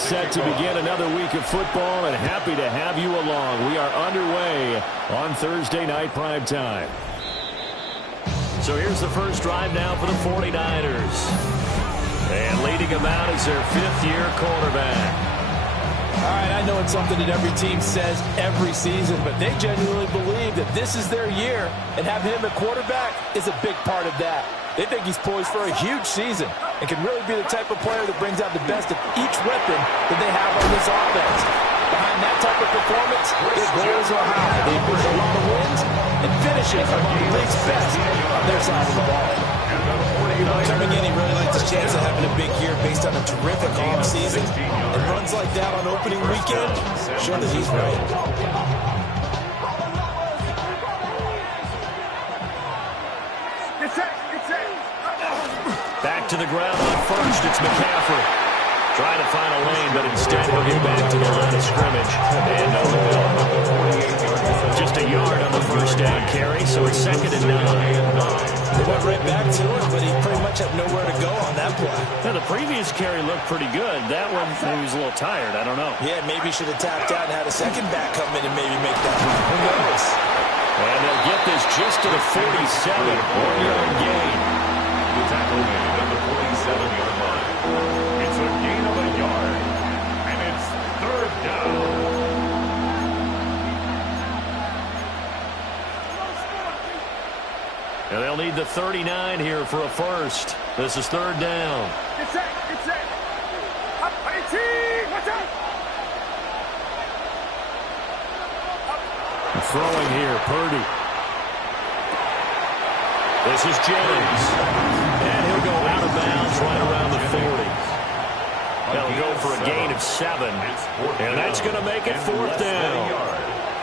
set to begin another week of football, and happy to have you along. We are underway on Thursday night prime time. So here's the first drive now for the 49ers. And leading them out is their fifth-year quarterback. All right, I know it's something that every team says every season, but they genuinely believe that this is their year, and having him at quarterback is a big part of that. They think he's poised for a huge season and can really be the type of player that brings out the best of each weapon that they have on this offense. Behind that type of performance, their goals are high. They push a lot of wins and finishing among the league's best on their side of the ball. Coming in, he really likes his chance of having a big year based on a terrific offseason. And runs like that on opening weekend show that he's right. Back to the ground on first, it's McCaffrey. Trying to find a lane, but instead he'll get back to the line of scrimmage. And no good. Just a yard on the first down carry, so it's 2nd and 9. They went right back to him, but he pretty much had nowhere to go on that play. Now, the previous carry looked pretty good. That one, maybe he was a little tired. I don't know. Yeah, maybe he should have tapped out and had a second back come in and maybe make that one. Who knows? And they'll get this just to the 47. 1-yard gain. The tackle made at the 47-yard line. It's a gain of a yard, and it's 3rd down. And they'll need the 39 here for a first. This is 3rd down. Get set. Up, 18. Watch out. Throwing here, Purdy. This is Jennings. And he'll go out of bounds right around the 40. They'll go for a gain of 7. And that's going to make it 4th down.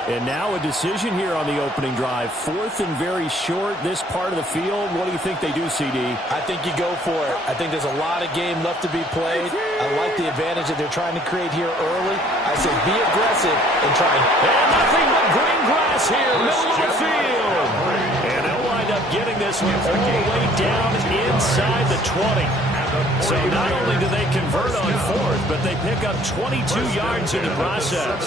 And now a decision here on the opening drive. 4th and very short, this part of the field. What do you think they do, CD? I think you go for it. I think there's a lot of game left to be played. I like the advantage that they're trying to create here early. I say be aggressive and try. And nothing but green grass here, middle of the field. And they'll wind up getting this one all the way down inside the 20. So not only do they convert on 4th, but they pick up 22 yards in the process.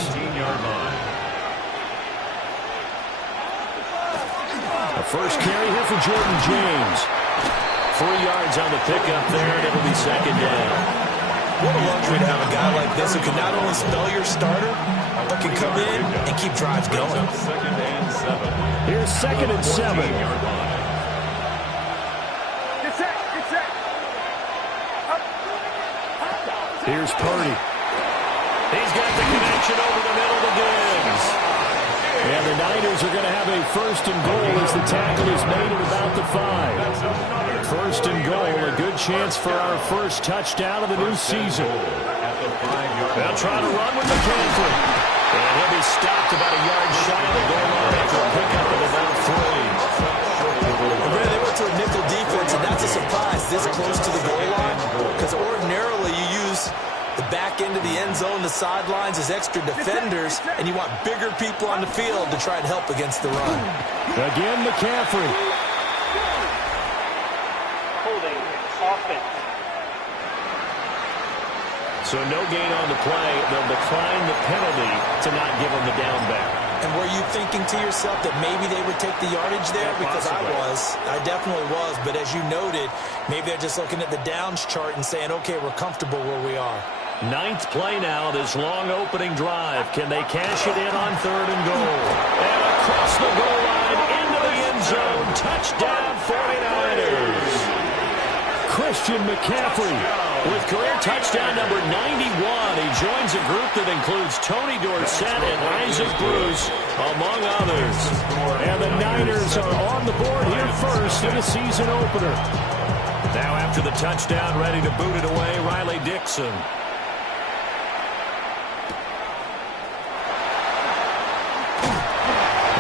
A first carry here for Jordan James. 3 yards on the pickup there, and it'll be 2nd down. What a luxury to have a guy like this who can not only spell your starter, but can come in and keep drives going. Here's 2nd and 7. Get set. Here's Purdy. He's got the connection over the middle to Diggs. And the Niners are going to have a 1st and goal as the tackle is made at about the 5. 1st and goal, a good chance for our first touchdown of the new season. They'll try to run with McCaffrey. And he'll be stopped about a yard shy of the goal line after a pickup of about 3. They went to a nickel defense, and that's a surprise this close to the goal line, because ordinarily you use the back end of the end zone, the sidelines as extra defenders, and you want bigger people on the field to try and help against the run. Again, McCaffrey. Holding offense. So no gain on the play. They'll decline the penalty to not give them the down back. And were you thinking to yourself that maybe they would take the yardage there? Because I definitely was. But as you noted, maybe they're just looking at the downs chart and saying, okay, we're comfortable where we are. 9th play now, this long opening drive. Can they cash it in on 3rd and goal? And across the goal line, into the end zone. Touchdown, 49ers. Christian McCaffrey with career touchdown number 91. He joins a group that includes Tony Dorsett and Isaac Bruce, among others. And the Niners are on the board here first in the season opener. Now after the touchdown, ready to boot it away, Riley Dixon.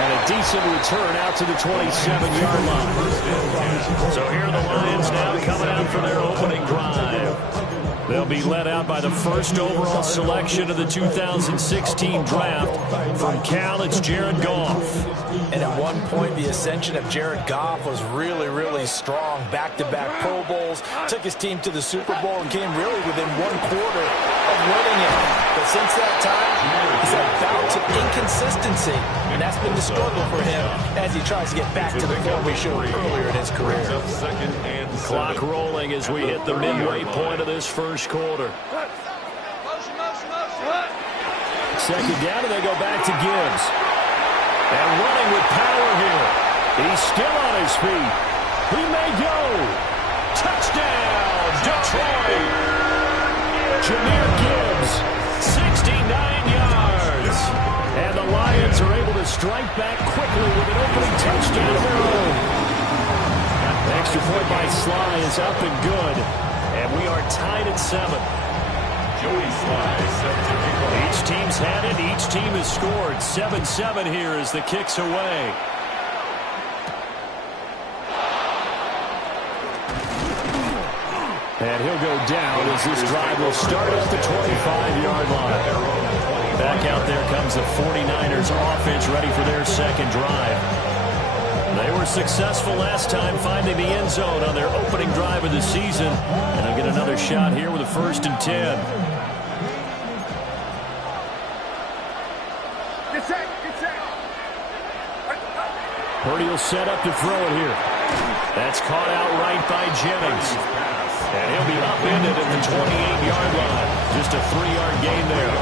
And a decent return out to the 27-yard line. So here are the Lions now coming out for their opening drive. They'll be led out by the first overall selection of the 2016 draft. From Cal, it's Jared Goff. And at one point, the ascension of Jared Goff was really, really strong. Back-to-back Pro Bowls, took his team to the Super Bowl, and came really within one quarter of winning it. But since that time, he's had bouts of inconsistency, and that's been the struggle for him as he tries to get back to the form we showed earlier in his career. Clock rolling as we hit the midway point of this first quarter. Second down, and they go back to Gibbs. And running with power here. He's still on his feet. He may go. Touchdown, Detroit. Jahmyr Gibbs, 69 yards. And the Lions are able to strike back quickly with an opening touchdown of their own. The extra point by Sly is up and good. And we are tied at 7. Joey Sly set to kick off. Each team's had it. Each team has scored. 7-7 here as the kick's away. And he'll go down as this drive will start at the 25-yard line. Back out there comes the 49ers offense ready for their second drive. They were successful last time finding the end zone on their opening drive of the season. And they'll get another shot here with a 1st and 10. Purdy will set up to throw it here. That's caught outright by Jennings. And he'll be upended at the 28-yard line. Just a 3-yard gain there.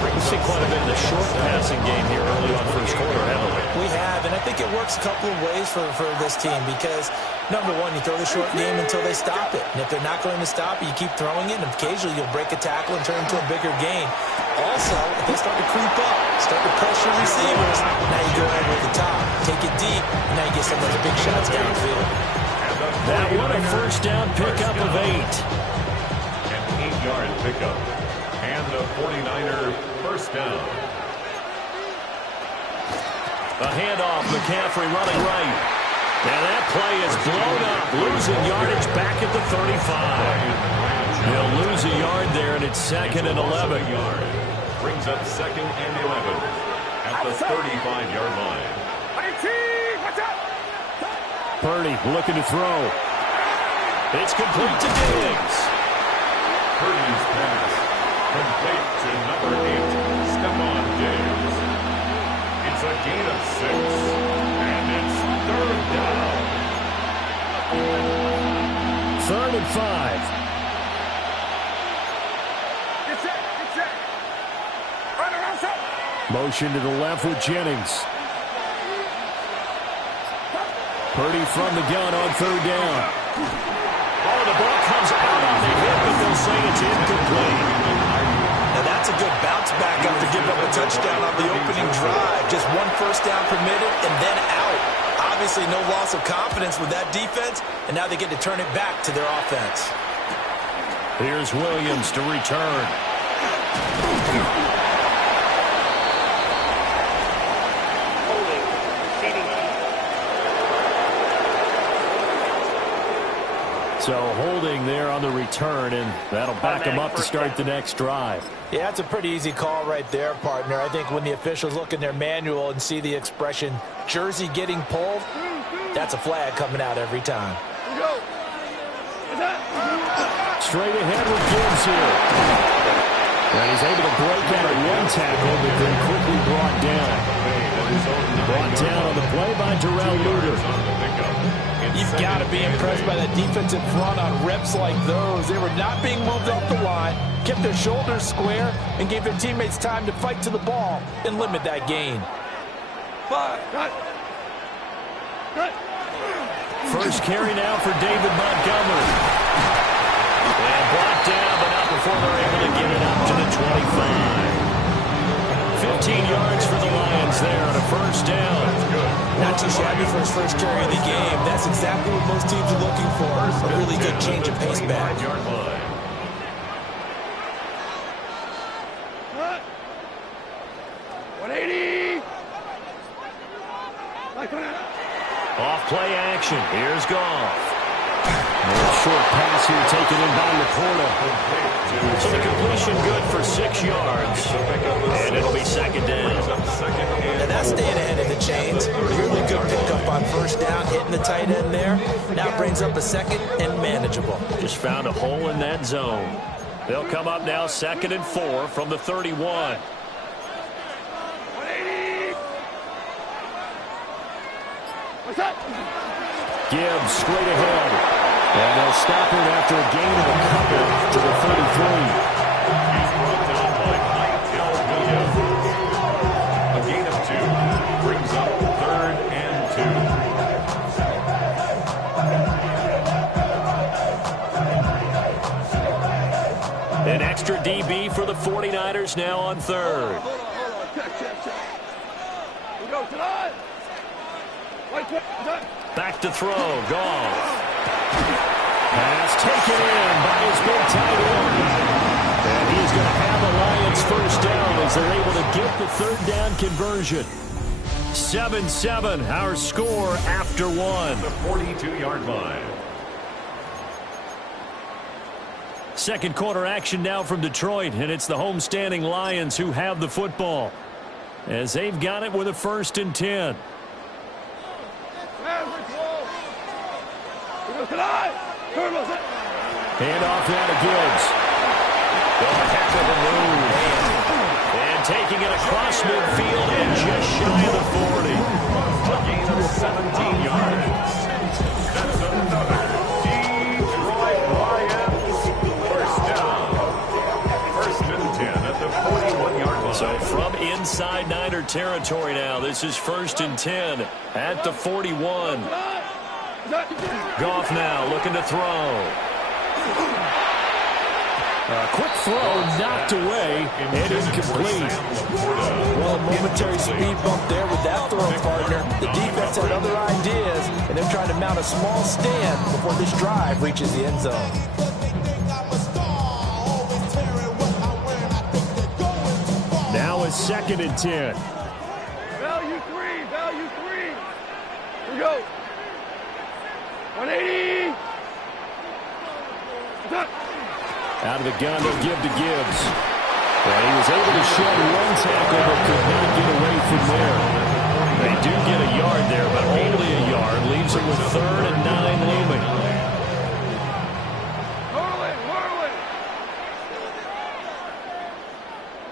We've seen quite a bit of the short passing game here early on first quarter, haven't we? We have, and I think it works a couple of ways for this team because, number one, you throw the short game until they stop it. And if they're not going to stop it, you keep throwing it, and occasionally you'll break a tackle and turn it into a bigger gain. Also, if they start to creep up, start to pressure receivers, now you go ahead with the top, take it deep, and now you get some of those big shots downfield. That one a first down pickup of 8. An 8-yard pickup. And the 49er first down. A handoff, McCaffrey running right. And that play is blown up, losing yardage back at the 35. They'll lose a yard there, and it's 2nd and 11. Brings up 2nd and 11 at the 35-yard line. Purdy looking to throw. It's complete to Diggs. Purdy's pass complete to number 8, Stephon Diggs. It's a gain of 6, and it's 3rd down. 3rd and 5. Motion to the left with Jennings. Purdy from the gun on 3rd down. Oh, the ball comes out on the hit, but they'll say it's incomplete. Now that's a good bounce back after giving up a touchdown on the opening drive. Just one first down permitted and then out. Obviously no loss of confidence with that defense, and now they get to turn it back to their offense. Here's Williams to return. So holding there on the return, and that'll back them up to start the next drive. Yeah, it's a pretty easy call right there, partner. I think when the officials look in their manual and see the expression, jersey getting pulled, that's a flag coming out every time. Straight ahead with Gibbs here. And he's able to break out at one tackle, but then quickly brought down. Brought down on the play by Darrell Luter. You've got to be impressed by that defensive front on reps like those. They were not being moved off the line, kept their shoulders square, and gave their teammates time to fight to the ball and limit that gain. First carry now for David Montgomery. And brought down, but not before they're able to get it up to the 25. 15 yards for the Lions there on a first down. Not too shabby for his first carry of the game. That's exactly what most teams are looking for. A really good change of pace back. 180. Off play action. Here's Goff. short pass here taken in by Laporta. So the completion good for 6 yards. And it'll be second down. And that's staying ahead of the chains. Really good pickup on first down, hitting the tight end there. Now brings up a second and manageable. Just found a hole in that zone. They'll come up now 2nd and 4 from the 31. Gibbs straight ahead. And they'll stop it after a gain of a couple to the 33. He's brought down by Michael Williams. A gain of 2 brings up 3rd and 2. An extra DB for the 49ers now on 3rd. Hold on. Check. We go tonight. Back to throw. Goff. Pass taken in by his big tight end. And he's going to have a Lions first down as they're able to get the 3rd down conversion. 7-7, our score after 1. The 42-yard line. Second quarter action now from Detroit, and it's the homestanding Lions who have the football as they've got it with a 1st and 10. Hand off now to Gibbs. A heck of a move. And taking it across midfield and just shy of the 40. A gain of 17 yards. That's another Detroit Lions first down. 1st and 10 at the 41-yard line. So from inside Niner territory now, this is 1st and 10 at the 41. Goff now looking to throw. A quick throw knocked away and incomplete. Well, a momentary speed bump there with that throw, partner. The defense had other ideas, and they're trying to mount a small stand before this drive reaches the end zone. Now it's 2nd and 10. Value 3. We go. 180. Out of the gun, they'll give to Gibbs. And he was able to shed 1 tackle, but could not get away from there. They do get a yard there, but only a yard. Leaves it with 3rd and 9 looming. Whirling.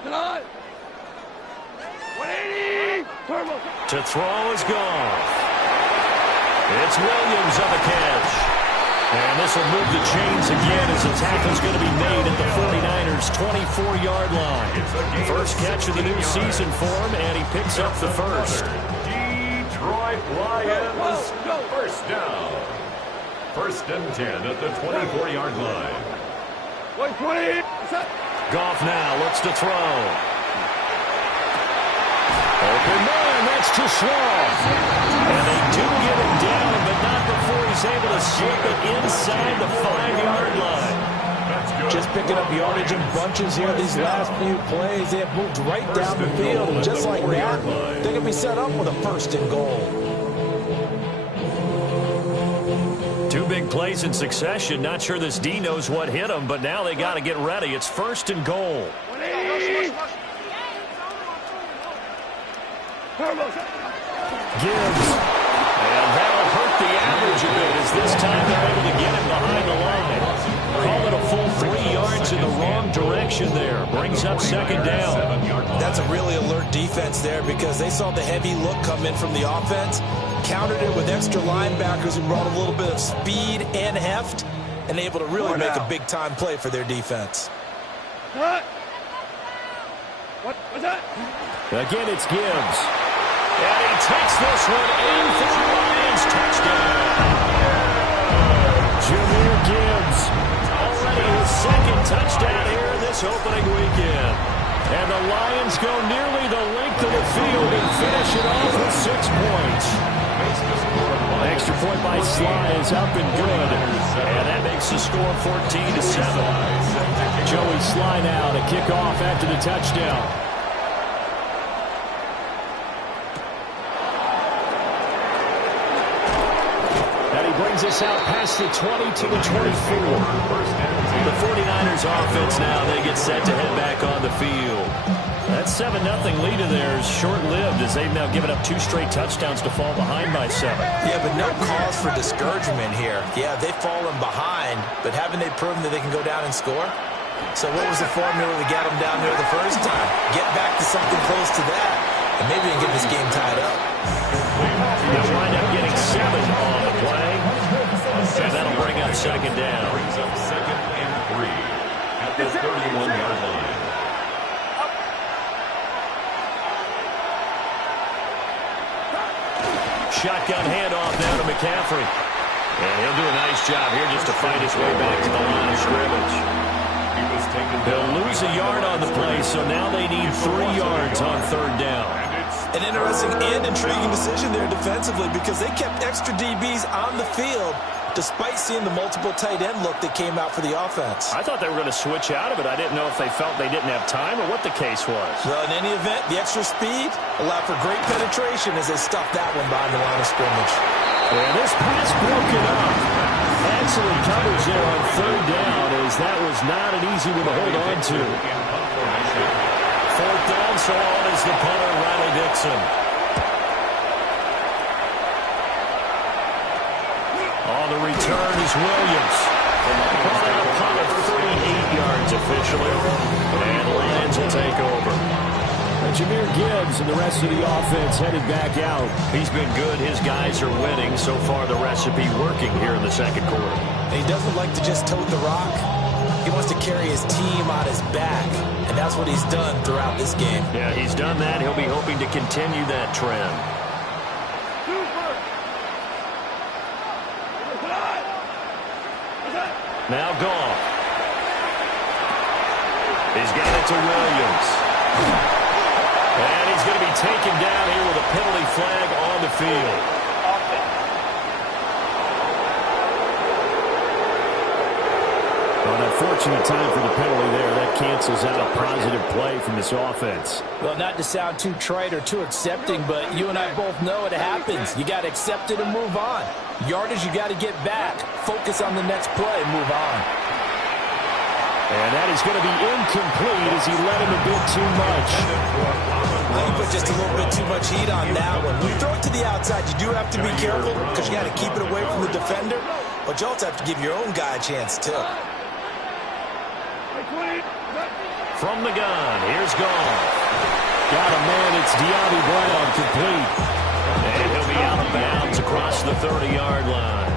Tonight. 180. Turbo. To throw is gone. It's Williams on the catch. And this will move the chains again as the tackle's going to be made at the 49ers' 24-yard line. First catch of the new season for him, and he picks up the first. Detroit Lions first down. 1st and 10 at the 24-yard line. 120. Goff now looks to throw. Open man, that's too slow. And they do get him down, but not before he's able to slip it inside the 5-yard line. Just picking up yardage in bunches here these last few plays. They have moved right down the field, and just like that, they're going to be set up with a 1st and goal. 2 big plays in succession. Not sure this D knows what hit him, but now they got to get ready. It's 1st and goal. 180. Gibbs. And that'll hurt the average a bit as this time they're able to get him behind the line. Call it a full 3 yards in the wrong direction there. Brings up 2nd down. That's a really alert defense there because they saw the heavy look come in from the offense, countered it with extra linebackers who brought a little bit of speed and heft, and able to really make a big-time play for their defense. What's that? Again, it's Gibbs. And he takes this one in for a Lions touchdown. Jahmyr Gibbs, already his 2nd touchdown here this opening weekend. And the Lions go nearly the length of the field and finish it off with 6 points. Extra point by Sly is up and good. And that makes the score 14-7. Joey Sly now to kick off after the touchdown. brings us out past the 20 to the 24. The 49ers offense now, they get set to head back on the field. That 7-0 lead of theirs short-lived as they've now given up 2 straight touchdowns to fall behind by 7. Yeah, but no cause for discouragement here. Yeah, they've fallen behind, but haven't they proven that they can go down and score? So what was the formula that got them down there the first time? Get back to something close to that, and maybe we can get this game tied up. They'll wind up getting 7 on the play, and that'll bring up second down. Brings up 2nd and 3 at the 31-yard line. Shotgun handoff now to McCaffrey. And he'll do a nice job here just to fight his way back to the line of scrimmage. He was taken They'll lose a yard on the play, so now they need 3 yards on 3rd down. An interesting and intriguing decision there defensively because they kept extra DBs on the field despite seeing the multiple tight end look that came out for the offense. I thought they were going to switch out of it. I didn't know if they felt they didn't have time or what the case was. Well, in any event, the extra speed allowed for great penetration as they stuffed that one behind the line of scrimmage. And this pass broken up. Excellent coverage there on 3rd down as that was not an easy one to hold on to. 4th down, so on is the punter, Riley Dixon. On the return is Williams. Calling a punt of 38 yards officially. And Lions will take over. And Jahmyr Gibbs and the rest of the offense headed back out. He's been good. His guys are winning. So far, the recipe working here in the 2nd quarter. And he doesn't like to just tote the rock. He wants to carry his team on his back. And that's what he's done throughout this game. Yeah, he's done that. He'll be hoping to continue that trend. Now Goff. He's got it to Williams. And he's going to be taken down here with a penalty flag on the field. An unfortunate time for the penalty there. That cancels out a positive play from this offense. Well, not to sound too trite or too accepting, but you and I both know it happens. You got to accept it and move on. Yardage, you got to get back. Focus on the next play and move on. And that is going to be incomplete as he let him a bit too much. Well, you put just a little bit too much heat on that one. When you throw it to the outside, you do have to be careful because you got to keep it away from the defender, but you also have to give your own guy a chance too. From the gun, here's Goff. Got a man, it's De'Ami Brown, complete. And he'll be out of bounds across the 30-yard line.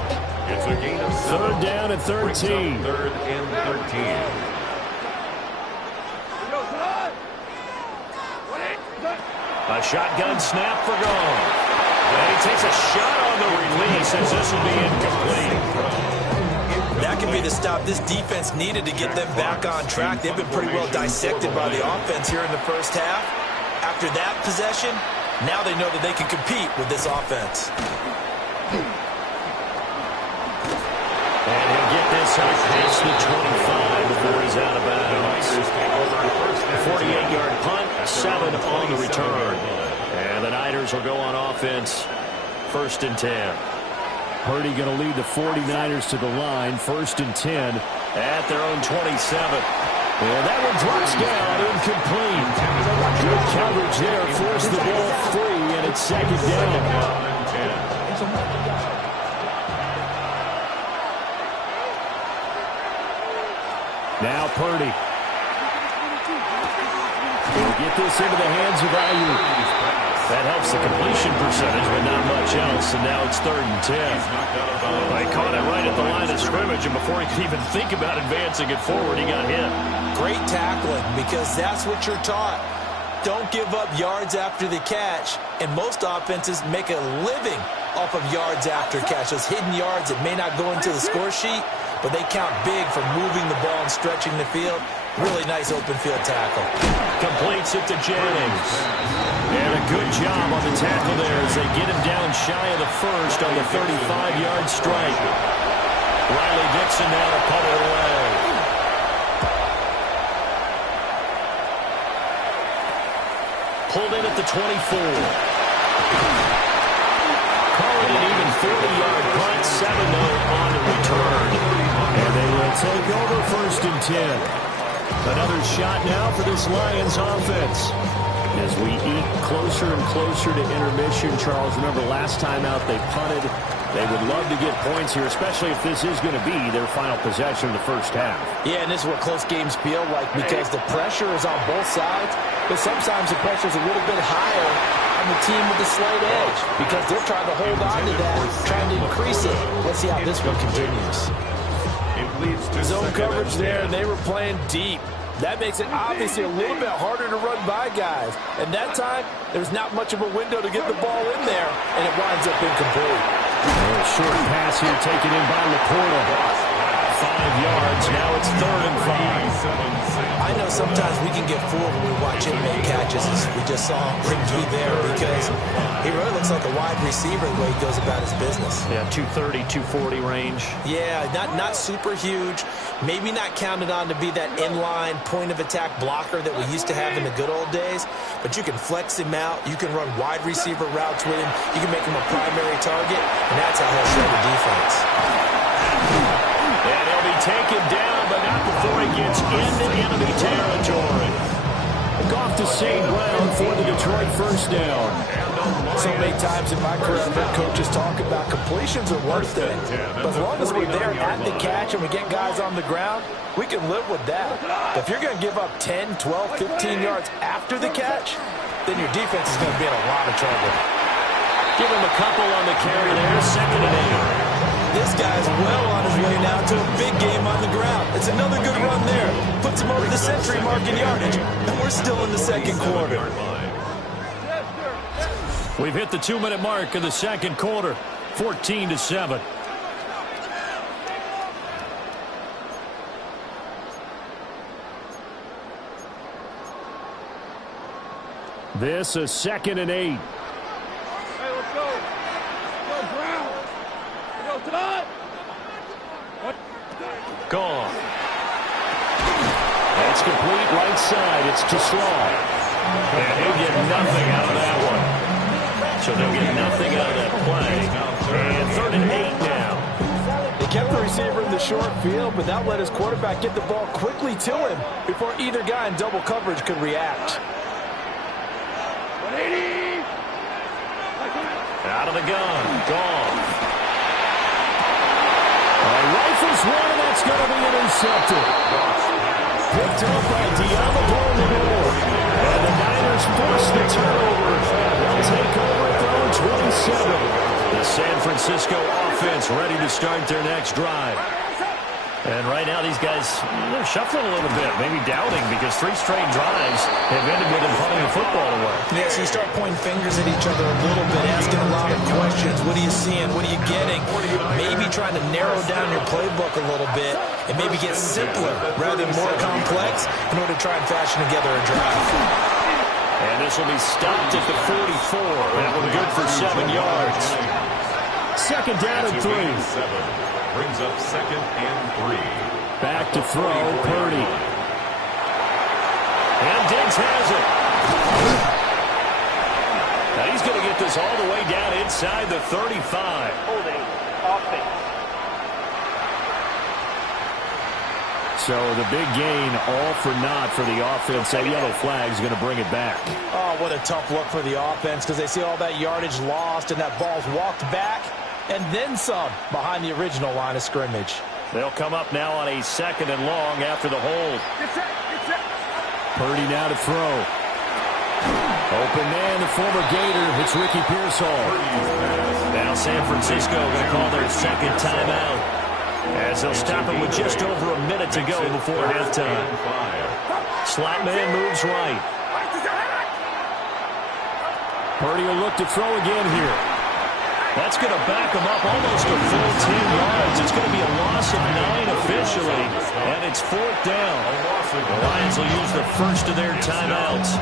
It's a gain of 7. 3rd down and 13. 3rd and 13. A shotgun snap for Goff. And he takes a shot on the release as this will be incomplete. That could be the stop this defense needed to get them back on track. They've been pretty well dissected by the offense here in the first half. After that possession, now they know that they can compete with this offense. And he'll get this out past the 25 before he's out of bounds. 48-yard punt, 7 on the return. And the Niners will go on offense, 1st and 10. Purdy going to lead the 49ers to the line, 1st and 10 at their own 27. And that one drops down, incomplete. Good coverage there, forced the ball free, and it's 2nd down. Now Purdy. He'll get this into the hands of Ayuk. That helps the completion percentage, but not much else. And now it's 3rd and 10. They caught it right at the line of scrimmage, and before he could even think about advancing it forward, he got hit. Great tackling, because that's what you're taught. Don't give up yards after the catch. And most offenses make a living off of yards after catch. Those hidden yards that may not go into the score sheet, but they count big for moving the ball and stretching the field. Really nice open field tackle. Completes it to Jennings. And a good job on the tackle there as they get him down shy of the first on the 35-yard strike. Riley Dixon now to punt it away. Pulled in at the 24. Calling an even 30-yard punt, on the return. And they will take over 1st and 10. Another shot now for this Lions offense. As we eke closer and closer to intermission, Charles, remember last time out they punted. They would love to get points here, especially if this is going to be their final possession in the first half. Yeah, and this is what close games feel like because the pressure is on both sides, but sometimes the pressure is a little bit higher on the team with the slight edge because they're trying to hold on to that, trying to increase it. Let's see how this one continues. Zone coverage there, and they were playing deep. That makes it obviously a little bit harder to run by guys. And that time, there's not much of a window to get the ball in there, and it winds up incomplete. A short pass here taken in by Laporta. 5 yards. Now it's 3rd and 5. I know sometimes we can get fooled when we watch him make catches, as we just saw him do there, because he really looks like a wide receiver the way he goes about his business. Yeah, 230, 240 range. Yeah, not super huge. Maybe not counted on to be that inline point-of-attack blocker that we used to have in the good old days, but you can flex him out. You can run wide receiver routes with him. You can make him a primary target, and that's how he'll show the defense. And he'll be taken down, but not before he gets into enemy territory. Off to St. Brown for the Detroit first down. So many times in my career, I've heard coaches talk about completions are one thing. But as long as we're there at the catch and we get guys on the ground, we can live with that. But if you're going to give up 10, 12, 15 yards after the catch, then your defense is going to be in a lot of trouble. Give him a couple on the carry there, 2nd and 8. This guy's well on his way now to a big game on the ground. It's another good run there. Puts him over the century mark in yardage. And we're still in the second quarter. We've hit the 2-minute mark of the second quarter. 14-7. This is 2nd and 8. Hey, let's go. Let's go, Brown. Let's go tonight. Gone. That's complete right side. It's to Slaw. And he'll get nothing out of that one. So they'll get nothing out of that play. And 3rd and 8 now. They kept the receiver in the short field, but that let his quarterback get the ball quickly to him before either guy in double coverage could react. 180. Out of the gun. Gone. Rifles one, and that's going to be intercepted. Picked up by Diablo Lenore. And the Niners force the turnover. They'll take over at their own 27. The San Francisco offense ready to start their next drive. And right now these guys, they're shuffling a little bit, maybe doubting, because 3 straight drives have ended with them punting the football away. Yeah, so you start pointing fingers at each other a little bit, asking a lot of questions. What are you seeing? What are you getting? Maybe trying to narrow down your playbook a little bit and maybe get simpler rather than more complex in order to try and fashion together a drive. And this will be stopped at the 44. That one good for 7 yards. 2nd down and 3. Brings up 2nd and 3. Back to throw, Purdy. And Diggs has it. Now he's going to get this all the way down inside the 35. Holding offense. So the big gain, all for naught for the offense. That yellow flag is going to bring it back. Oh, what a tough look for the offense, because they see all that yardage lost and that ball's walked back. And then some behind the original line of scrimmage. They'll come up now on a 2nd and long after the hold. Get set. Get set. Purdy now to throw. Open man, the former Gator. It's Ricky Pearsall. Now San Francisco going to call their 2nd timeout, as they'll stop it with just over a minute to go before halftime. Slot man moves right. Purdy will look to throw again here. That's going to back them up almost a full 10 yards. It's going to be a loss of 9 officially, and it's 4th down. The Lions will use the first of their timeouts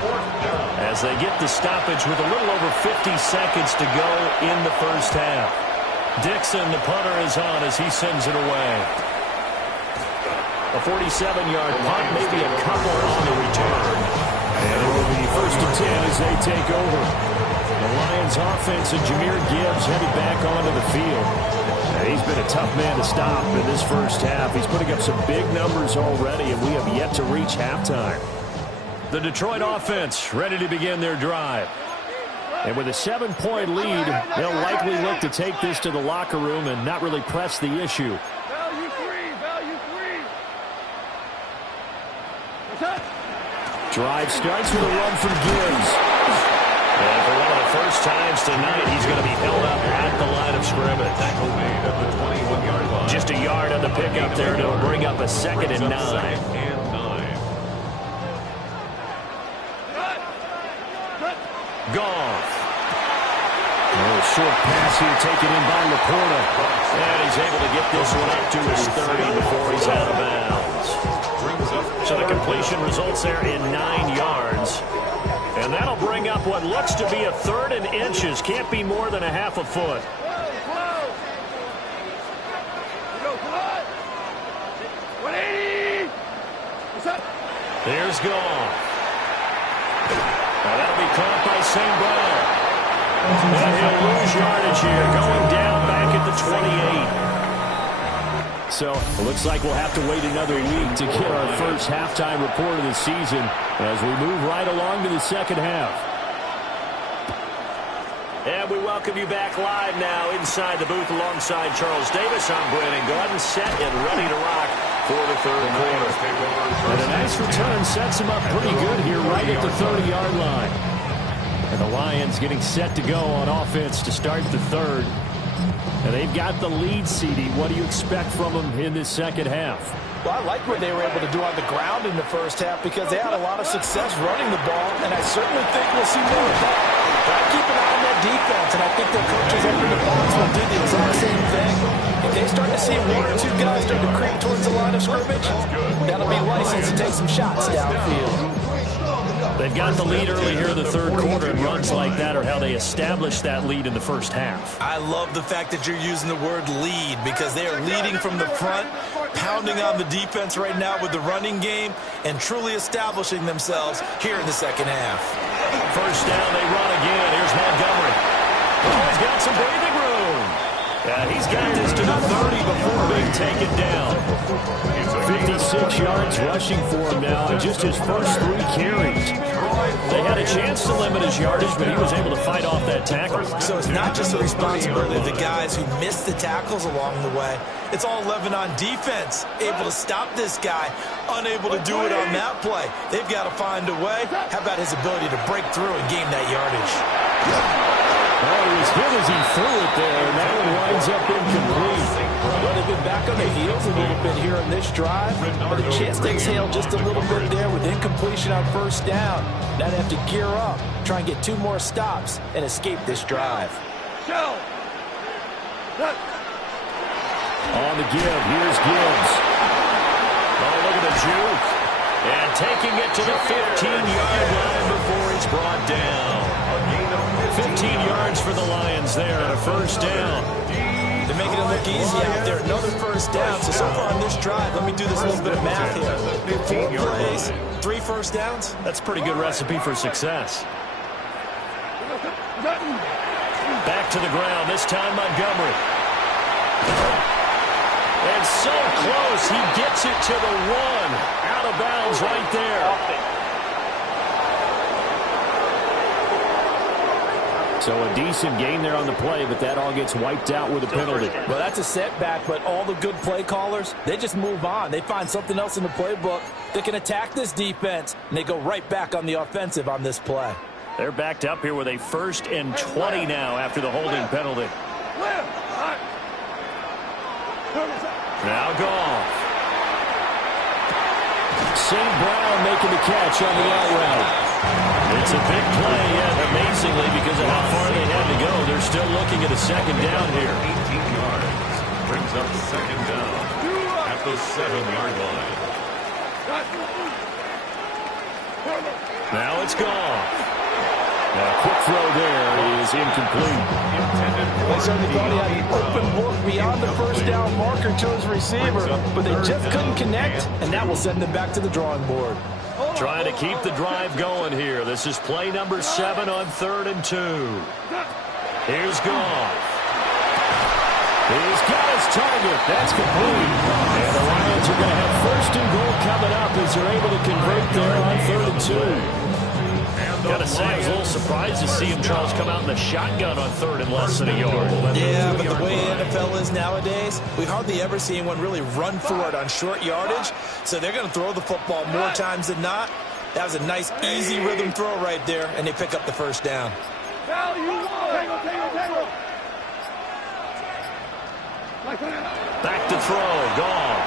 as they get the stoppage with a little over 50 seconds to go in the first half. Dixon, the punter, is on as he sends it away. A 47-yard punt, maybe a couple on the return. And it will be 1st and 10 as they take over. The Lions offense and Jahmyr Gibbs headed back onto the field. He's been a tough man to stop in this first half. He's putting up some big numbers already, and we have yet to reach halftime. The Detroit offense ready to begin their drive. And with a 7-point lead, they'll likely look to take this to the locker room and not really press the issue. Value three. Drive starts with a run from Gibbs. And for one of the first times tonight, he's going to be held up at the line of scrimmage. Tackle made at the 21-yard line. Just a yard on the pickup there to bring up a 2nd and 9. Goff. Short pass here taken in by Laporta. And he's able to get this one up to his 30 before he's out of bounds. So the completion results there in 9 yards. And that'll bring up what looks to be a 3rd and inches. Can't be more than a half a foot. There's Goff. Now that'll be caught by St. Brown. And he'll lose yardage here, going down back at the 28. So it looks like we'll have to wait another week to get our first halftime report of the season as we move right along to the second half. And we welcome you back live now inside the booth alongside Charles Davis. I'm Brandon Gaudin, set and ready to rock for the third quarter. And a nice return sets him up pretty good here right at the 30-yard line. And the Lions getting set to go on offense to start the third. And they've got the lead, CD. What do you expect from them in this second half? Well, I like what they were able to do on the ground in the first half because they had a lot of success running the ball, and I certainly think we'll see more of that. But I keep an eye on that defense, and I think their coaches up in the box will do the exact same thing. If they start to see 1 or 2 guys start to creep towards the line of scrimmage, that'll be license to take some shots downfield. They've got the lead early here in the third quarter, and runs like that are how they established that lead in the first half. I love the fact that you're using the word lead because they are leading from the front, pounding on the defense right now with the running game, and truly establishing themselves here in the second half. First down, they run again. Here's Montgomery. Oh, he's got some breathing room. He's got this to the 30 before being taken down. 56 yards rushing for him now, and just his first 3 carries. They had a chance to limit his yardage, but he was able to fight off that tackle. So it's not just the responsibility of the guys who missed the tackles along the way. It's all 11 on defense, able to stop this guy, unable to do it on that play. They've got to find a way. How about his ability to break through and gain that yardage? Oh, it was hit as he threw it there, and that one winds up incomplete. Well, they've been back on their heels a little bit here on this drive, but a chance to exhale just a little bit there with incompletion on first down. Now they have to gear up, try and get 2 more stops, and escape this drive. On the give, here's Gibbs. Oh, look at the juke. And taking it to the 15-yard line before he's brought down. 15 yards for the Lions there and a first down. They're making it look easy out there. Another first down. So far on this drive, let me do this little bit of math here. 4 plays, 3 first downs. That's a pretty good recipe for success. Back to the ground, this time Montgomery. And so close, he gets it to the 1. Out of bounds right there. So a decent gain there on the play, but that all gets wiped out with a penalty. Well, that's a setback, but all the good play callers, they just move on. They find something else in the playbook that can attack this defense, and they go right back on the offensive on this play. They're backed up here with a 1st and 20 now after the holding penalty. Now Goff. St. Brown making the catch on the out route. It's a big play, yet amazingly, because of how far they had to go, they're still looking at a second down here. 18 yards. Brings up second down at the 7-yard line. Now it's Goff. A quick throw there is incomplete. They certainly thought he had an open look beyond the first down marker to his receiver, but they just couldn't connect, and that will send them back to the drawing board. Trying to keep the drive going here. This is play number 7 on 3rd and 2. Here's Goff. He's got his target. That's complete. And the Lions are going to have first and goal coming up as they're able to convert there on 3rd and 2. Got to say, I was a little surprised to see him, Charles, come out in the shotgun on 3rd and less than a yard. Yeah, but the way the NFL is nowadays, we hardly ever see anyone really run for it on short yardage. So they're going to throw the football more times than not. That was a nice, easy rhythm throw right there, and they pick up the first down. Back to throw, Goff.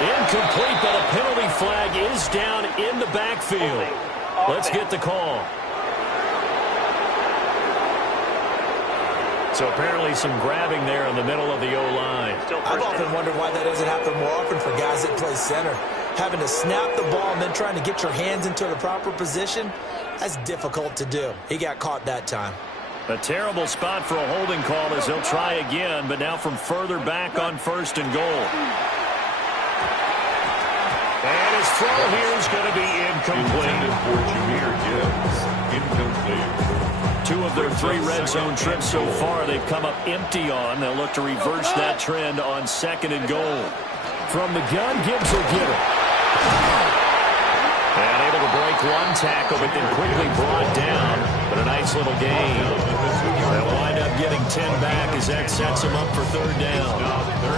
Incomplete, but a penalty flag is down in the backfield. Let's get the call. So apparently some grabbing there in the middle of the O-line. I've often wondered why that doesn't happen more often for guys that play center. Having to snap the ball and then trying to get your hands into the proper position, that's difficult to do. He got caught that time. A terrible spot for a holding call as he'll try again, but now from further back on 1st and goal. And his throw here is going to be incomplete. For Jahmyr Gibbs, incomplete. 2 of their 3 red zone trips so far they've come up empty on. They'll look to reverse that trend on 2nd and goal. From the gun, Gibbs will get it. And able to break one tackle, but then quickly brought down. But a nice little gain. They'll wind up getting 10 back as that sets them up for 3rd down.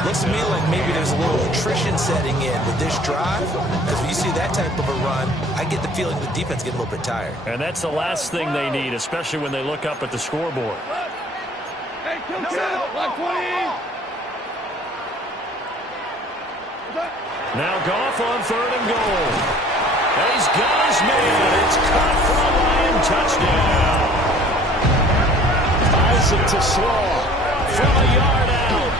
Looks to me like maybe there's a little attrition setting in with this drive. As you see that type of a run, I get the feeling the defense get a little bit tired. And that's the last thing they need, especially when they look up at the scoreboard. Hey, like 20. Now Goff on 3rd and goal. And he's got his man. It's caught for a Lion touchdown. Isaac to Slaw from a yard out.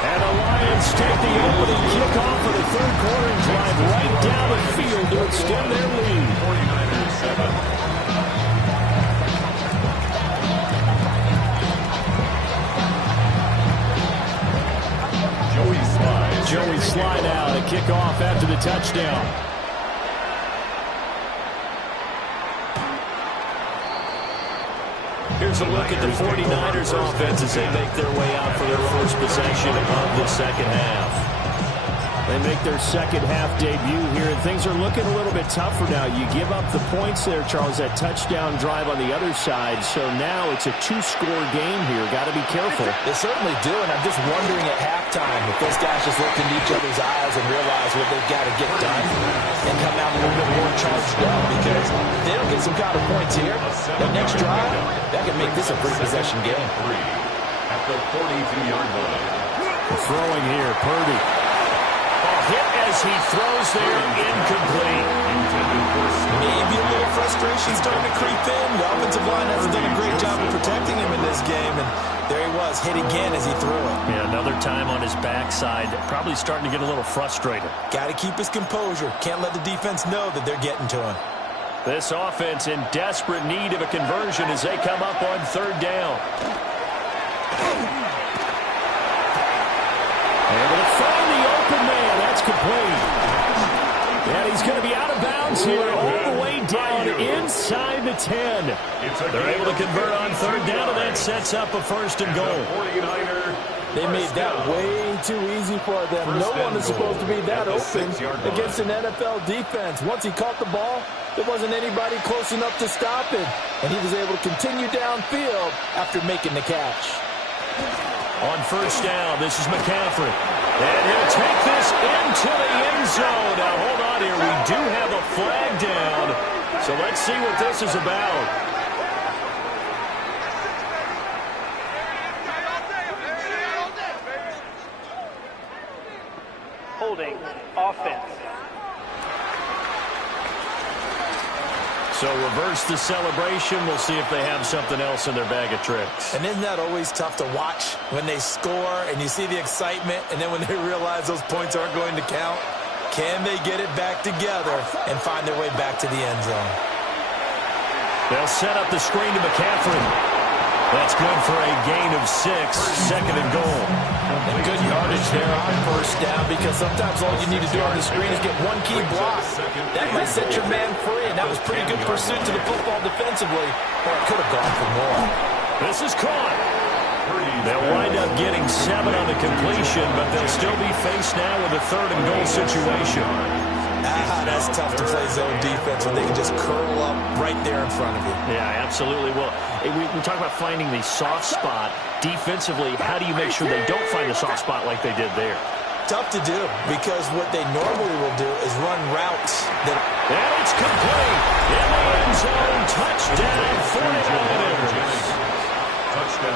And the Lions take the opening kickoff of the 3rd quarter and drive right down the field to extend their lead. 49ers 7. Joey Slye now to kick off after the touchdown. Here's a look at the 49ers offense as they make their way out for their first possession of the second half. They make their second half debut here, and things are looking a little bit tougher now. You give up the points there, Charles, that touchdown drive on the other side. So now it's a 2-score game here. Got to be careful. They certainly do, and I'm just wondering at halftime if those guys just look into each other's eyes and realize what they've got to get done and come out a little bit more charged up, because if they don't get some kind of points here, that next drive, that could make this a free possession game. At the 42-yard line. Throwing here, Purdy. Hit as he throws there, incomplete. Maybe a little frustration starting to creep in. The offensive line hasn't done a great job of protecting him in this game, and there he was, hit again as he threw it. Yeah, another time on his backside, probably starting to get a little frustrated. Got to keep his composure. Can't let the defense know that they're getting to him. This offense in desperate need of a conversion as they come up on 3rd down. Able to find the open man. That's complete. And he's going to be out of bounds here all the way down inside the 10. They're able to convert on 3rd down, and that sets up a 1st and goal. They made that way too easy for them. No one is supposed to be that open against an NFL defense. Once he caught the ball, there wasn't anybody close enough to stop it. And he was able to continue downfield after making the catch. On 1st down, this is McCaffrey. And he'll take this into the end zone. Now, hold on here. We do have a flag down. So let's see what this is about. Holding offense. So reverse the celebration. We'll see if they have something else in their bag of tricks. And isn't that always tough to watch when they score and you see the excitement, and then when they realize those points aren't going to count? Can they get it back together and find their way back to the end zone? They'll set up the screen to McCaffrey. That's good for a gain of 6, 2nd and goal. And good yardage there on 1st down, because sometimes all you need to do on the screen is get one key block. That might set your man free, and that was pretty good pursuit to the football defensively, or it could have gone for more. This is caught. They'll wind up getting 7 on the completion, but they'll still be faced now with a 3rd and goal situation. That's tough to play zone defense when they can just curl up right there in front of you. Yeah, absolutely. Well, we talk about finding the soft spot. Defensively, how do you make sure they don't find the soft spot like they did there? Tough to do, because what they normally will do is run routes that... And it's complete. In the end zone, touchdown 49ers.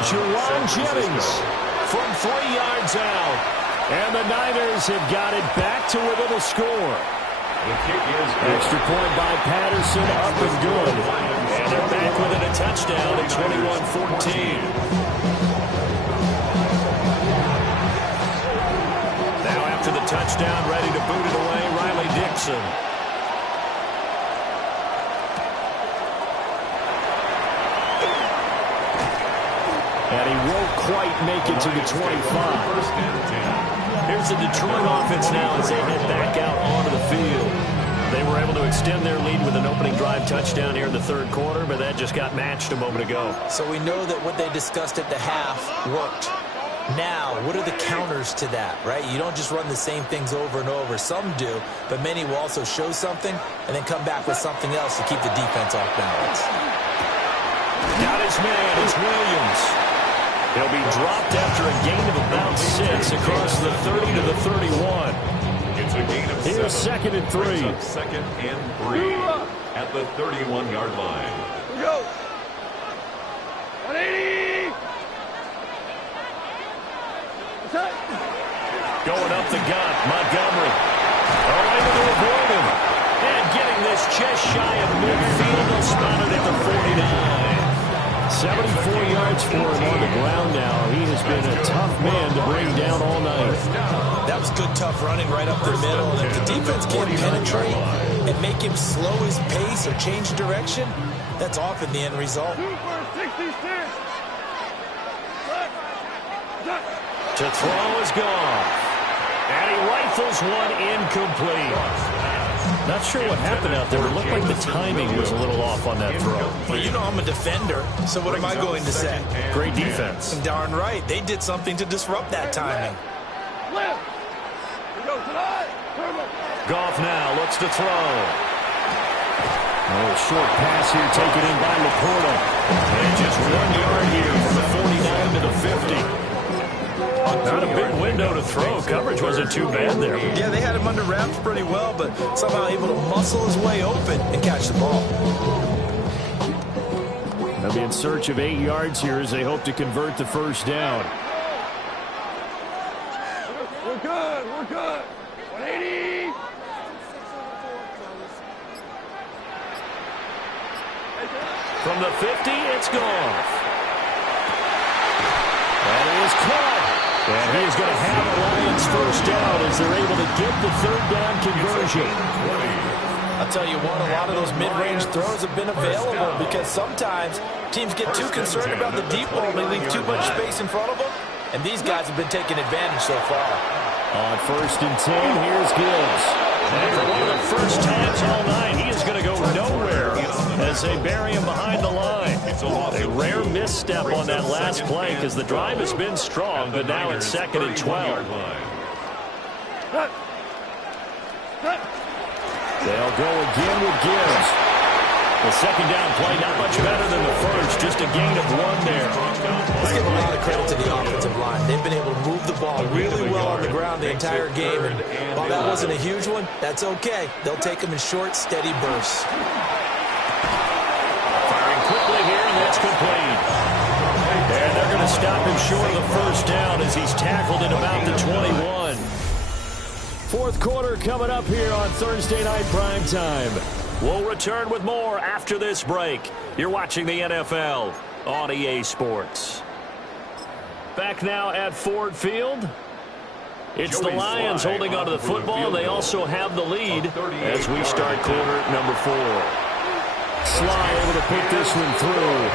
Juwan Jennings from 3 yards out. And the Niners have got it back to within a score. The kick is good. Extra point by Patterson, up and good. And they're back within a touchdown at 21-14. Now after the touchdown, ready to boot it away, Riley Dixon. And he won't quite make it to the 25. Here's the Detroit offense now as they head back out onto the field. They were able to extend their lead with an opening drive touchdown here in the 3rd quarter, but that just got matched a moment ago. So we know that what they discussed at the half worked. Now, what are the counters to that, right? You don't just run the same things over and over. Some do, but many will also show something and then come back with something else to keep the defense off balance. Got his man, it's Williams. He'll be dropped after a gain of about 6 across the 30 to the 31. It's a gain of 7. Here's 2nd and 3. 2nd and 3 at the 31-yard line. Here we go. 180. Going up the gut, Montgomery. Able to avoid him. And getting this just shy of midfield. They'll spot it at the 49. 74 yards for him on the ground now. He has been a tough man to bring down all night. That was good, tough running right up the middle. And if the defense can't penetrate and make him slow his pace or change direction, that's often the end result. 2 for 66. To throw is gone. And he rifles one incomplete. Not sure what happened out there. It looked like the timing was a little off on that throw. Well, you know I'm a defender, so what am I going to say? Great defense. Darn right. They did something to disrupt that timing. Left. Here we go tonight. Goff now looks to throw. A short pass here taken in by Laporta. And just 1 yard here from the 49 to the 50. Not a big window to throw. Coverage wasn't too bad there. Yeah, they had him under wraps pretty well, but somehow able to muscle his way open and catch the ball. They'll be in search of 8 yards here as they hope to convert the first down. We're good. We're good. 180. From the 50, it's Goff. And it is caught. And he is going to have a Lions first down as they're able to get the 3rd down conversion. I'll tell you what, a lot of those mid-range throws have been available because sometimes teams get too concerned about the deep ball and they leave too much space in front of them. And these guys have been taking advantage so far. On 1st and 10, here's Gibbs. And for one of the first times all night, he is going to go nowhere as they bury him behind the line. A rare misstep on that last play because the drive has been strong, but now it's 2nd and 12. They'll go again with Gibbs. The 2nd down play not much better than the first, just a gain of 1 there. Let's give a lot of credit to the offensive line. They've been able to move the ball really well on the ground the entire game. And while that wasn't a huge one, that's okay. They'll take them in short, steady bursts. Firing quickly here, and that's complete. And they're going to stop him short of the first down as he's tackled at about the 21. 4th quarter coming up here on Thursday Night Primetime. We'll return with more after this break. You're watching the NFL on EA Sports. Back now at Ford Field. It's the Lions holding onto the football. They also have the lead as we start quarter number 4. Sly able to put this one through.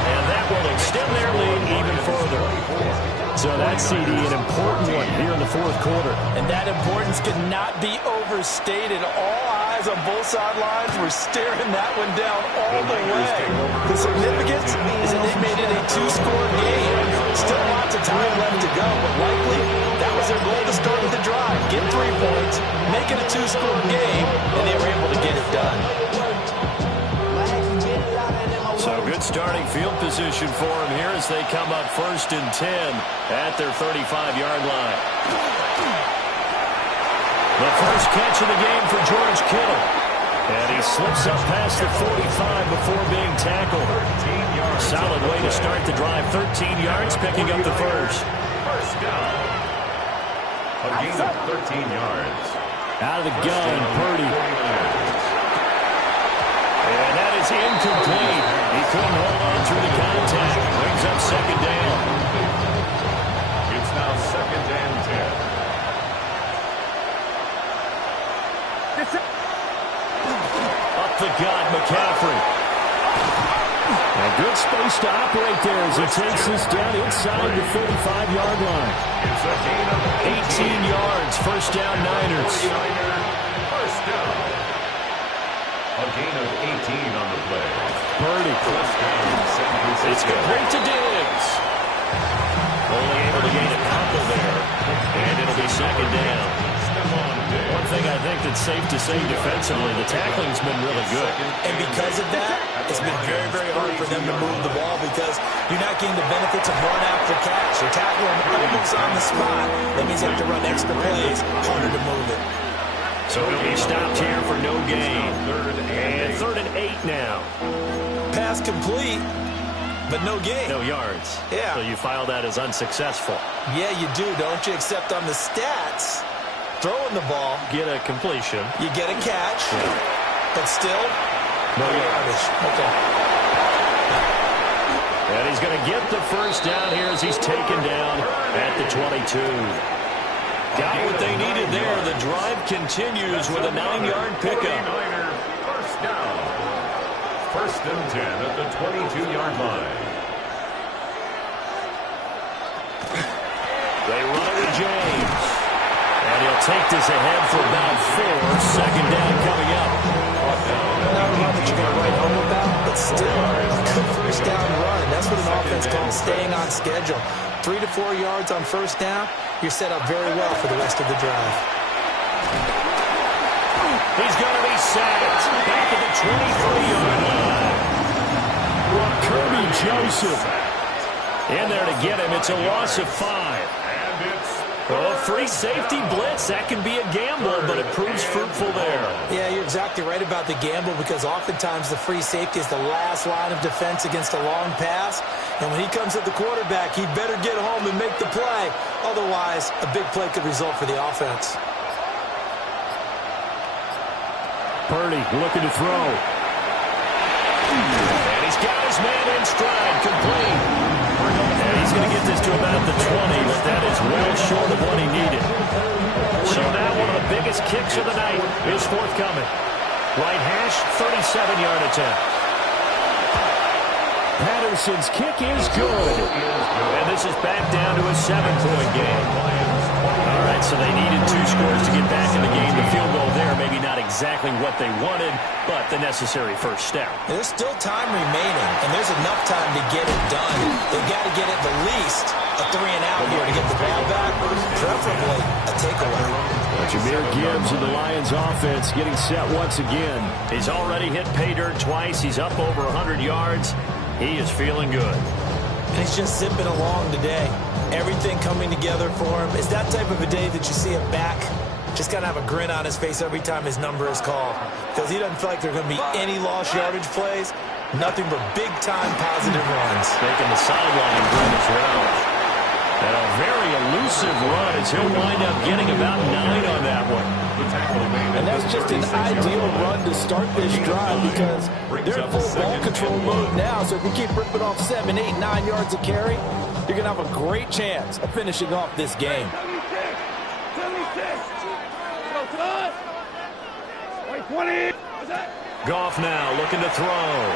And that will extend their lead even further. So that CD, an important one here in the 4th quarter. And that importance cannot be overstated. All eyes on both sidelines were staring that one down all the way. The significance is that they made it a 2-score game. Still lots of time left to go, but likely that was their goal to start of the drive. Get 3 points, make it a 2-score game, and they were able to get it done. So good starting field position for them here as they come up 1st and 10 at their 35-yard line. The first catch of the game for George Kittle. And he slips up past the 45 before being tackled. Solid way to start the drive. 13 yards, picking up the first. First down. A gain of 13 yards. Out of the gun, Purdy. And that is incomplete. He couldn't hold on through the contact. Brings up 2nd down. It's now 2nd and 10. Up the gut, McCaffrey. A good space to operate there as he takes this down inside the 35-yard line. It's a gain of 18 yards, first down Niners. First down. A gain of 18 on the play. Purdy. It's complete to Diggs. Only able to gain a couple there. And it'll be 2nd down. One thing I think that's safe to say defensively, the tackling's been really good. And because of that, it's been very, very hard for them to move the ball because you're not getting the benefits of run after catch. You're tackling almost on the spot. That means you have to run extra plays, harder to move it. So he'll be stopped here for no gain. And 3rd and 8 now. Pass complete, but no gain. No yards. Yeah. So you file that as unsuccessful. Yeah, you do, don't you? Except on the stats, throwing the ball, Get a completion. you get a catch, but still, No yards. Okay. And he's going to get the first down here as he's taken down at the 22. Got what they needed there. The drive continues with a 9-yard pickup. First down. 1st and 10 at the 22-yard line. They run it with James. And he'll take this ahead for about 4. 2nd down coming up. Not a run that you're going to write home about, but still a good first down run. That's what an offense calls staying on schedule. 3 to 4 yards on first down, you're set up very well for the rest of the drive. He's going to be sacked back at the 23-yard line. Kirby Joseph in there to get him. It's a loss of 5. And it's Well, free safety blitz, that can be a gamble, but it proves fruitful there. Yeah, you're exactly right about the gamble because oftentimes the free safety is the last line of defense against a long pass. And when he comes at the quarterback, he'd better get home and make the play. Otherwise, a big play could result for the offense. Purdy looking to throw. And he's got his man in stride, complete. And he's going to get this to about the 20, but that is well short of what he needed. So now one of the biggest kicks of the night is forthcoming. Right hash, 37-yard attempt. Patterson's kick is good. And this is back down to a 7-point game. All right, so they needed 2 scores to get back in the game. The field goal there, maybe not exactly what they wanted, but the necessary first step. There's still time remaining, and there's enough time to get it done. They've got to get at the least a 3-and-out here to get the ball back, preferably a takeaway. Jahmyr Gibbs and the Lions offense getting set once again. He's already hit pay dirt twice. He's up over 100 yards. He is feeling good. And he's just zipping along today. Everything coming together for him. It's that type of a day that you see him back. Just got to have a grin on his face every time his number is called. Because he doesn't feel like there are going to be any lost yardage plays. Nothing but big-time positive runs. Taking the sideline grin as well. And a very elusive run as he'll wind up getting about 9 on that one. And that's just an ideal run to start this drive because they're in full ball control mode now. So if you keep ripping off 7, 8, 9 yards of carry, you're going to have a great chance of finishing off this game. 20. Goff now looking to throw.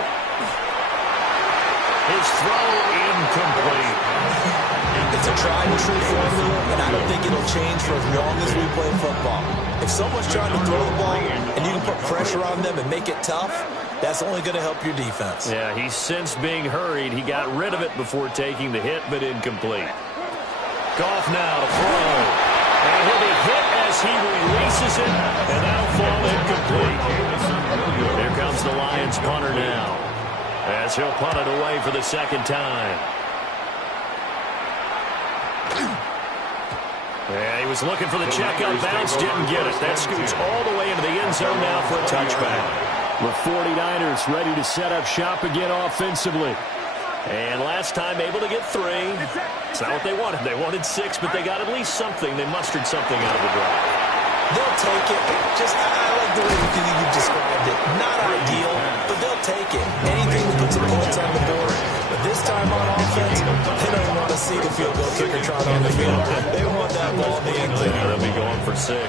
His throw incomplete. It's a tried-and-true formula, and I don't think it'll change for as long as we play football. If someone's trying to throw the ball and you can put pressure on them and make it tough, That's only going to help your defense. Yeah, he's since being hurried. He got rid of it before taking the hit, but incomplete. Goff now to throw. And he'll be hit as he releases it, and that'll fall incomplete. Here comes the Lions punter now, as he'll punt it away for the second time. Yeah, he was looking for the checkup bounce, didn't get it. That scoots all the way into the end zone now for a touchback. The 49ers ready to set up shop again offensively. And last time able to get 3. It's not what they wanted. They wanted 6, but they got at least something. They mustered something out of the drive. They'll take it. I like the way you described it. Not ideal, but they'll take it. Anything that puts the points on the board. But this time on offense, they don't want to see the field goal kicker trot on the field. They want that ball in the end zone. They'll be going for 6.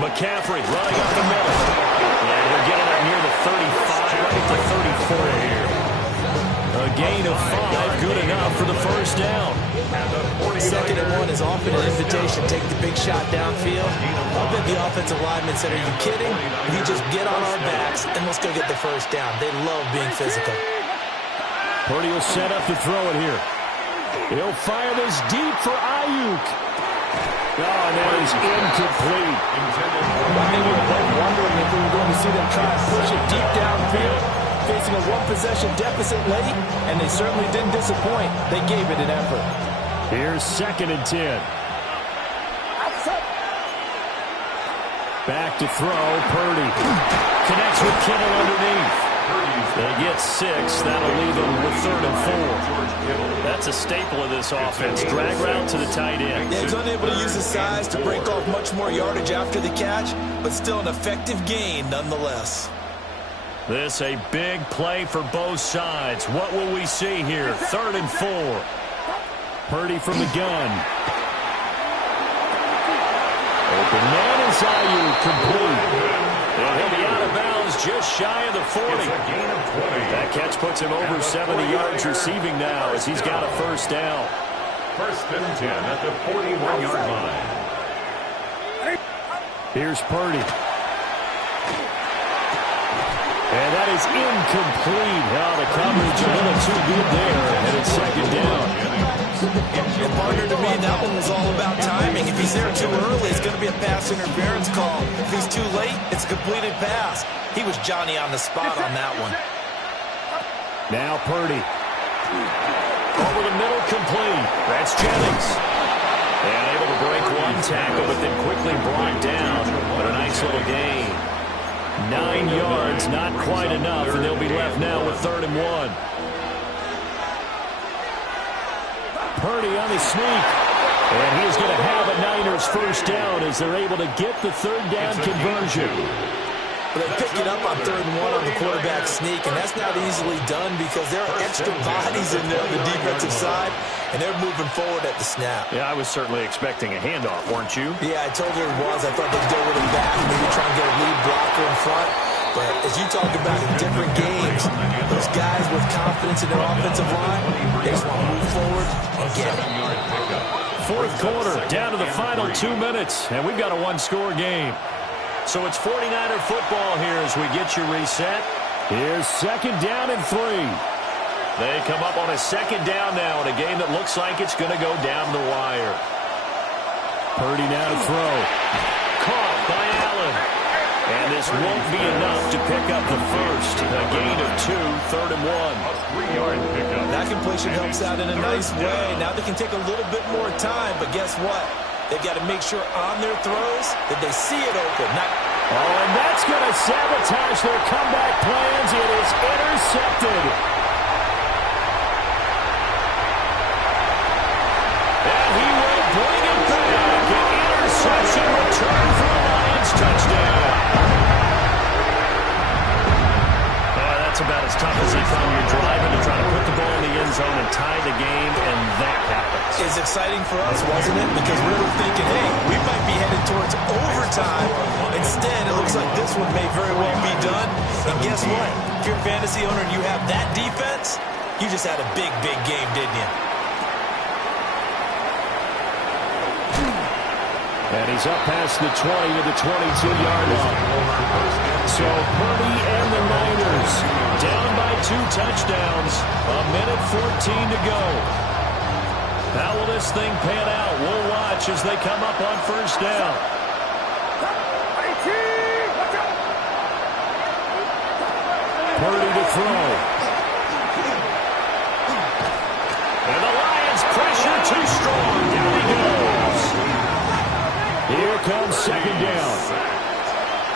McCaffrey running up the middle. And they're getting up near the 35, right at the 34 here. A gain of 5, good enough for the first down. 2nd and 1 is often an invitation. Take the big shot downfield. I bet the offensive lineman said, are you kidding? We just get on our backs and let's go get the first down. They love being physical. Purdy will set up to throw it here. He'll fire this deep for Ayuk. Oh, and that is incomplete. I think we were both wondering if we were going to see them try to push it deep downfield, facing a 1-possession deficit late, and they certainly didn't disappoint. They gave it an effort. Here's 2nd and 10. Back to throw, Purdy. Connects with Kittle underneath. They get 6. That'll leave them with 3rd and 4. That's a staple of this offense. Drag route to the tight end. Yeah, he's unable to use his size to break off much more yardage after the catch, but still an effective gain nonetheless. This a big play for both sides. What will we see here? 3rd and 4. Purdy from the gun. Open man is Ayuk, complete. And he'll be out of bounds just shy of the 40. That catch puts him over 70 yards receiving now as he's got a first down. 1st and 10 at the 41-yard line. Here's Purdy. And that is incomplete. Oh, the coverage a little too good there. And it's 2nd down. And partner, to me, that one was all about timing. If he's there too early, it's going to be a pass interference call. If he's too late, it's a completed pass. He was Johnny on the spot on that one. Now Purdy. Over the middle, complete. That's Jennings. And able to break 1 tackle, but then quickly brought down. But a nice little gain. 9 yards, not quite enough, and they'll be left now with 3rd and 1. Purdy on the sneak. And he is going to have a Niners first down as they're able to get the 3rd down conversion. But they pick it up on 3rd and 1 on the quarterback sneak, and that's not easily done because there are extra bodies in there on the defensive side, and they're moving forward at the snap. Yeah, I was certainly expecting a handoff, weren't you? Yeah, I totally was. I thought they'd go with him back and maybe try and get a lead blocker in front. But as you talk about in different games, those guys with confidence in their offensive line, they just want to move forward and get it. 4th quarter, down to the final 2 minutes, and we've got a 1-score game. So it's 49er football here as we get you reset. Here's 2nd down and 3. They come up on a 2nd down now in a game that looks like it's going to go down the wire. Purdy now to throw. Caught by Allen. And this won't be enough to pick up the first. A gain of 2, 3rd and 1. A 3-yard pickup. That completion helps out in a nice way. Now they can take a little bit more time, but guess what? They've got to make sure on their throws that they see it open. Oh, and that's going to sabotage their comeback plans. It is intercepted. And he will bring it back. An interception return for the Lions touchdown. That's about as tough as they found. You're driving to try to put the ball in the end zone and tie the game, and that happens. It's exciting for us, wasn't it? Because we were thinking, hey, we might be headed towards overtime. Instead, it looks like this one may very well be done. And guess what? If you're a fantasy owner and you have that defense, you just had a big, big game, didn't you? And he's up past the 20 to the 22-yard line. So Purdy and the Niners down by 2 touchdowns. 1:14 to go. How will this thing pan out? We'll watch as they come up on first down. Purdy to throw. And the Lions pressure too strong. Down he goes. Here comes second down.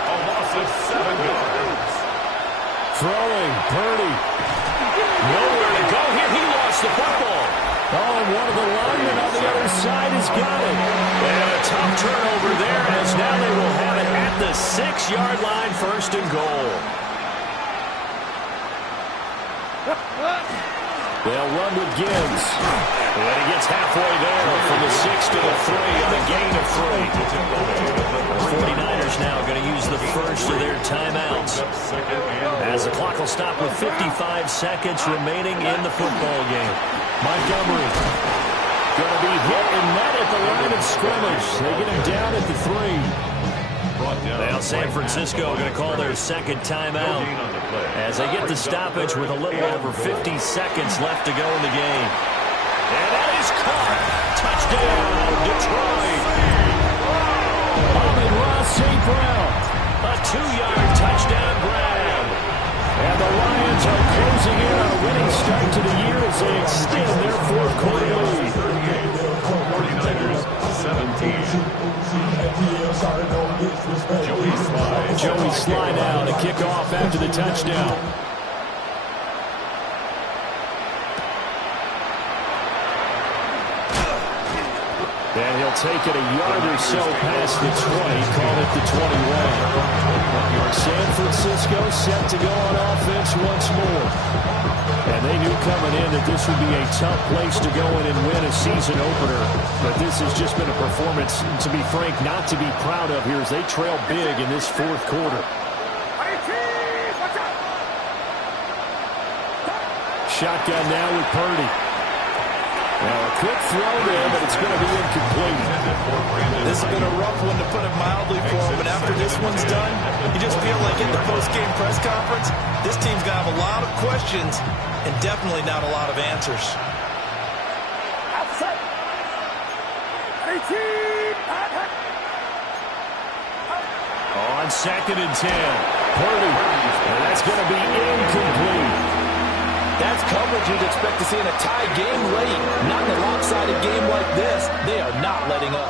A loss of 7 yards. Throwing, Purdy. Nowhere to go here. He lost the football. Oh, and one of the linemen on the other side has got it. And a tough turnover there as now they will have it at the 6-yard line, first and goal. They'll run with Gibbs. And he gets halfway there from the 6 to the 3 and a gain of 3. The 49ers now going to use the first of their timeouts as the clock will stop with 55 seconds remaining in the football game. Montgomery going to be hit and met at the line of scrimmage. They get him down at the 3. Now San Francisco going to call their second timeout as they get the stoppage with a little over 50 seconds left to go in the game. And that is caught. Touchdown, Detroit. Amon-Ra St. Brown. A 2-yard touchdown grab. And the Lions are closing in on a winning start to the year as they extend their fourth-quarter lead. 49ers 17. Joey Slye now to kick off after the touchdown. And he'll take it a yard or so past the 20, call it the 21. San Francisco set to go on offense once more. And they knew coming in that this would be a tough place to go in and win a season opener. But this has just been a performance, to be frank, not to be proud of here as they trail big in this fourth quarter. Shotgun now with Purdy. Now a quick throw there, but it's going to be incomplete. This has been a rough one to put it mildly for him, but after this one's done, you just feel like in the post-game press conference, this team's going to have a lot of questions and definitely not a lot of answers. On 2nd and 10, Purdy, and that's going to be incomplete. That's coverage you'd expect to see in a tie game late. Not in a lopsided game like this. They are not letting up.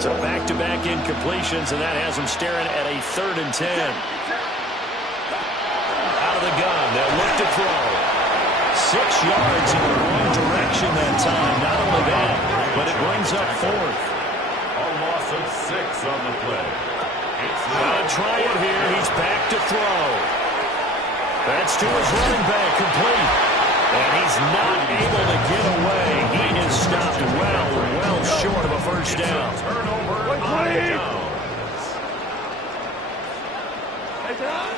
So back-to-back incompletions, and that has them staring at a 3rd and 10. Out of the gun, they'll look to throw. 6 yards in the wrong direction that time. Not only that, but it brings up 4th. A loss of 6 on the play. Gonna try it here. He's back to throw. That's to his running back, complete. And he's not able to get away. He is stopped well short of a first down. Turnover on downs.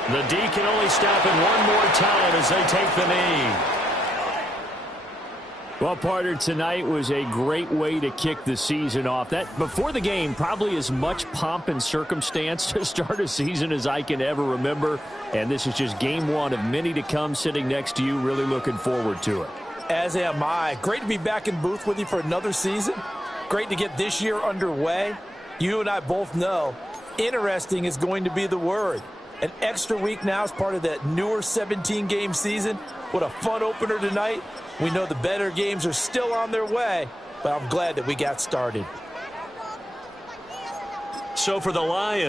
The D can only stop it one more time as they take the knee. Well, partner, tonight was a great way to kick the season off. That before the game, probably as much pomp and circumstance to start a season as I can ever remember. And this is just game one of many to come sitting next to you. Really looking forward to it. As am I. Great to be back in booth with you for another season. Great to get this year underway. You and I both know interesting is going to be the word. An extra week now as part of that newer 17-game season. What a fun opener tonight. We know the better games are still on their way, but I'm glad that we got started. So for the Lions,